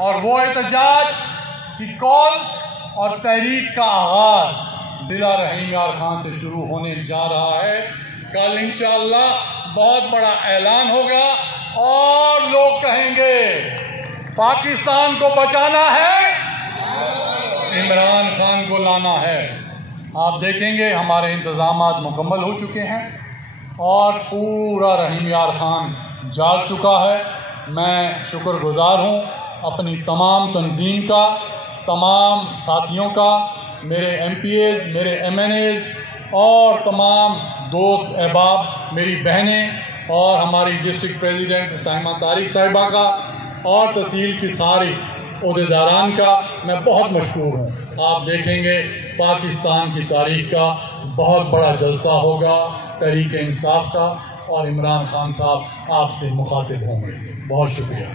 और वो एहतजाज की कॉल और तहरीक का आगाज़ ज़िला रहीम यार खान से शुरू होने जा रहा है। कल इंशाअल्लाह बहुत बड़ा ऐलान होगा और लोग कहेंगे पाकिस्तान को बचाना है, इमरान खान को लाना है। आप देखेंगे हमारे इंतज़ामात मुकम्मल हो चुके हैं और पूरा रहीम यार खान जाग चुका है। मैं शुक्रगुज़ार हूँ अपनी तमाम तंजीम का, तमाम साथियों का, मेरे MPAs, मेरे MNAs और तमाम दोस्त अहबाब, मेरी बहनें और हमारी डिस्ट्रिक्ट प्रेसिडेंट साहिमा तारिक साहिबा का और तहसील की सारी ओहदेदारान का मैं बहुत मशकूर हूँ। आप देखेंगे पाकिस्तान की तारीख का बहुत बड़ा जलसा होगा तहरीक इंसाफ का और इमरान खान साहब आपसे मुखातिब होंगे। बहुत शुक्रिया।